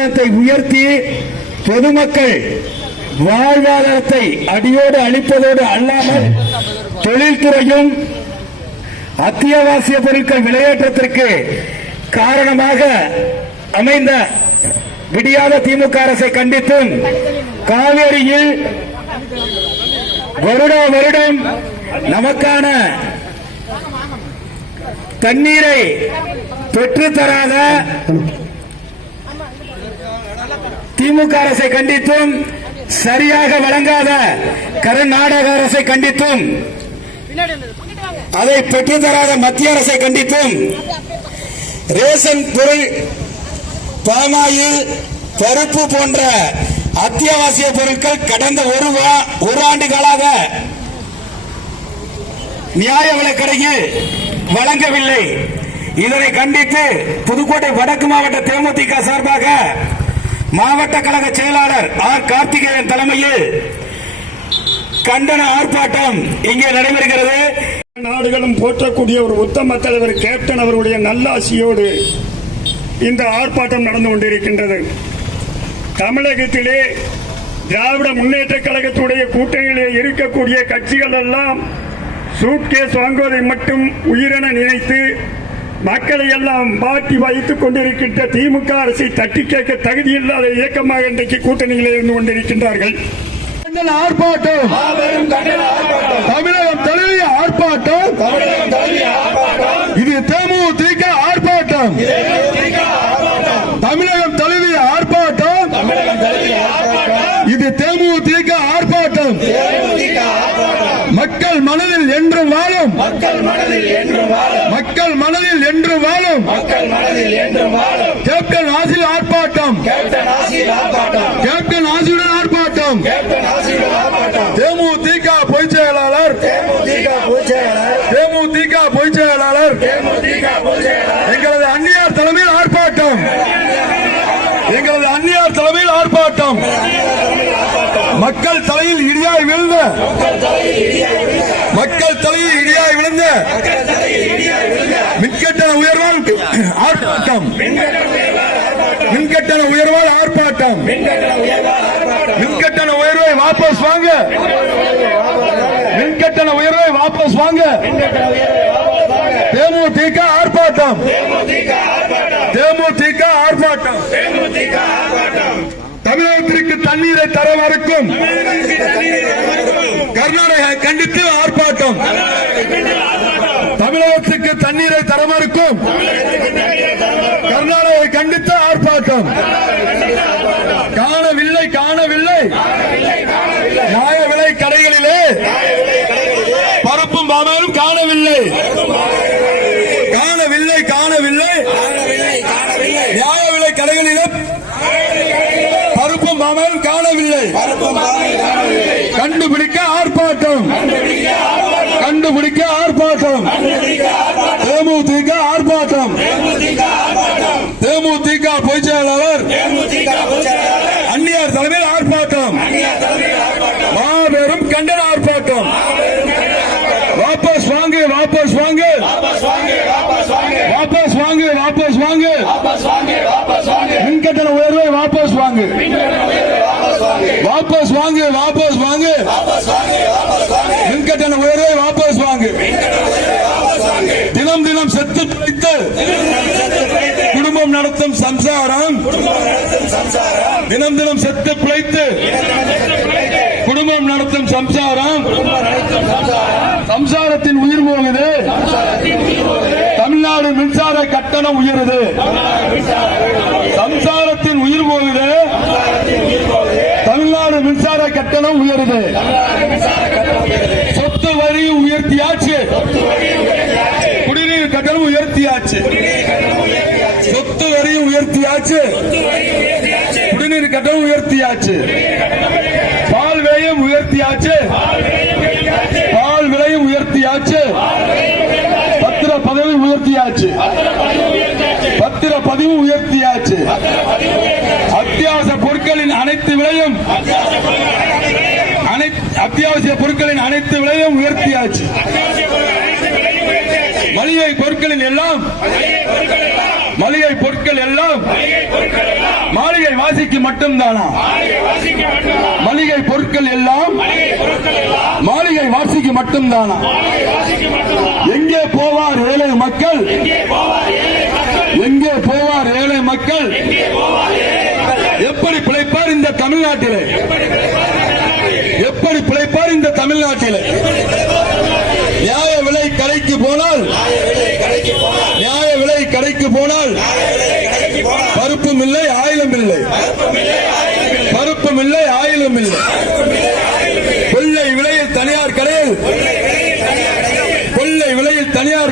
வாழ்வாதாரத்தை உயர்த்தி பொதுமக்கள் வாழ்வாதாரத்தை அடியோடு அளிப்பதோடு அல்லாமல் தொழில்துறையும் அத்தியாவசிய பொருட்கள் விலையேற்றத்திற்கு காரணமாக அமைந்த விடியாத திமுக அரசை கண்டித்தும் காவேரியில் வருடா வருடம் நமக்கான தண்ணீரை பெற்றுத்தராத திமுக அரசை கண்டித்தும் சரியாக வழங்காத கர்நாடக அரசை கண்டித்தும் அதை பெற்றுத்தராத மத்திய அரசை கண்டித்தும் ரேஷன் பொருள் பாமாயில் பருப்பு போன்ற அத்தியாவசிய பொருட்கள் கடந்த ஒரு வா- ஒரு ஆண்டு காலாக நியாய விலைக்கடையில் வழங்கவில்லை. இதனை கண்டித்து புதுக்கோட்டை வடக்கு மாவட்ட தேமுதிக சார்பாக மாவட்ட கழக செயலாளர் ஆர் கார்த்திகேயன் தலைமையில் கண்டன ஆர்ப்பாட்டம் இங்கே நடைபெறுகிறது. நாடுகளும் போற்றக்கூடிய ஒரு உத்தம தலைவர் கேப்டன் அவருடைய நல்லாசியோடு இந்த ஆர்ப்பாட்டம் நடந்து கொண்டிருக்கின்றது. தமிழகத்திலே திராவிட முன்னேற்ற கழகத்துடைய கூட்டணியிலே இருக்கக்கூடிய கட்சிகள் எல்லாம் சூட்கேஸ் வாங்குவதை மட்டும் உயிரென நினைத்து மக்களை எல்லாம் மாற்றி வைத்துக் கொண்டிருக்கின்ற திமுக அரசை தட்டி கேட்க தகுதியில்லாத இயக்கமாக இன்றைக்கு கூட்டணியிலே இருந்து கொண்டிருக்கின்றார்கள். ஆர்ப்பாட்டம் தமிழகம் தழுவிய ஆர்ப்பாட்டம் இது தேமுதிக ஆர்ப்பாட்டம் தமிழகம் தழுவிய ஆர்ப்பாட்டம் இது தேமுதிக ஆர்ப்பாட்டம் மக்கள் மனதில் என்று வாழும் மக்கள் மனதில் என்று வாழும் மக்கள் மனதில் என்று வாழும் மக்கள் மனதில் என்று வாழும் கேப்டன் ஆசில் ஆர்ப்பாட்டம். கேப்டன் ஆசிரியர் ஆர்ப்பாட்டம். கேப்டன் ஆசியுடன் ஆர்ப்பாட்டம். கேப்டன் ஆசிரியர் ஆர்ப்பாட்டம். தேமுதிக பொதுச் செயலாளர். தேமுதிக பொதுச் செயலாளர். தேமுதிக பொதுச் செயலாளர். தேமுதிக பொதுச் செயலாளர். எங்களது அந்நியார் தலைமையில் ஆர்ப்பாட்டம். எங்களது அந்நியார் தலைமையில் ஆர்ப்பாட்டம். மக்கள் தலையில் இடியாய் விழுந்த. மக்கள் தலையில் இடியாய் விழுந்த. உயர்வால் ஆர்ப்பாட்டம். மின்கட்டண உயர்வால் ஆர்ப்பாட்டம். மின்கட்டண உயர்வை வாபஸ் வாங்க. மின்கட்டண உயர்வை வாபஸ் வாங்க. தேமுதிக ஆர்ப்பாட்டம். தேமுதிக ஆர்ப்பாட்டம். தமிழகத்திற்கு தண்ணீரை தர மறுக்கும். கர்நாடக கண்டித்து ஆர்ப்பாட்டம். தமிழகத்துக்கு தரமா இருக்கும். கர்நாடகை கண்டித்து ஆர்ப்பாட்டம். காணவில்லை காணவில்லை. நியாய விலை கடைகளிலே பருப்பும் பாமாலும் காணவில்லை. காணவில்லை காணவில்லை. நியாய விலை கடைகளிலே பருப்பும் பாமாலும் காணவில்லை. கண்டுபிடிக்க ஆர்ப்பாட்டம் கண்டுபிடிக்க ஆர்ப்பாட்டம் தேமுதிக ஆர்ப்பாட்டம் தேமுதிக பொதுச் செயலாளர் அந்நியார் தலைமையில் ஆர்ப்பாட்டம் மாபெரும் கண்டன ஆர்ப்பாட்டம் வாபஸ் வாங்கு வாபஸ் வாங்கு வாபஸ் வாங்கு வாபஸ் வாங்கு. மின்கட்டண உயர்வை வாபஸ் வாங்கு. வாபஸ் வாங்கு. வாபஸ் வாங்கு மின்கட்டண உயர்வை வாபஸ் வாங்கு. தினம் தினம் செத்து பிடித்து குடும்பம் நடத்தும் சம்சாரம். தினம் தினம் செத்து பிழைத்து. குடும்பம் நடத்தும் சம்சாரம். சம்சாரத்தின் உயிர் போகுது. தமிழ்நாடு மின்சார கட்டணம் உயருது. சம்சாரத்தின் உயிர் போகுது. தமிழ்நாடு மின்சார கட்டணம் உயருது. சொத்து வரி உயர்த்தியாச்சு. குடிநீர் கட்டணம் உயர்த்தியாச்சு. சொத்து வரி உயர்த்தியாச்சு. குடிநீர் கட்டணம் உயர்த்தியாச்சு. விலையும் உயர்த்தியாச்சு. பால் விலையும் உயர்த்தியாச்சு. பத்திர பதவி உயர்த்தியாச்சு. பத்திர பதிவு உயர்த்தியாச்சு. அத்தியாவசிய பொருட்களின் அனைத்து விலையும் அத்தியாவசிய பொருட்களின் அனைத்து விலையும் உயர்த்தியாச்சு. மளிகை பொருட்களில் எல்லாம். மளிகை பொருட்கள் எல்லாம். மாளிகை வாசிக்கு மட்டும்தானா? மளிகை பொருட்கள் எல்லாம். மாளிகை வாசிக்கு மட்டும்தானா? எங்கே போவார் ஏழை மக்கள்? எங்கே போவார் ஏழை மக்கள்? எப்படி பிழைப்பார் இந்த தமிழ்நாட்டிலே? எப்படி பிழைப்பார் இந்த தமிழ்நாட்டிலே? கடைக்கு போனால் நியாய விலை கடைக்கு போனால் பருப்பும் இல்லை ஆயிலும் இல்லை. பருப்பும் இல்லை ஆயிலும் இல்லை. கொள்ளை விலையில் தனியார் கடையில் கொள்ளை விலையில் தனியார்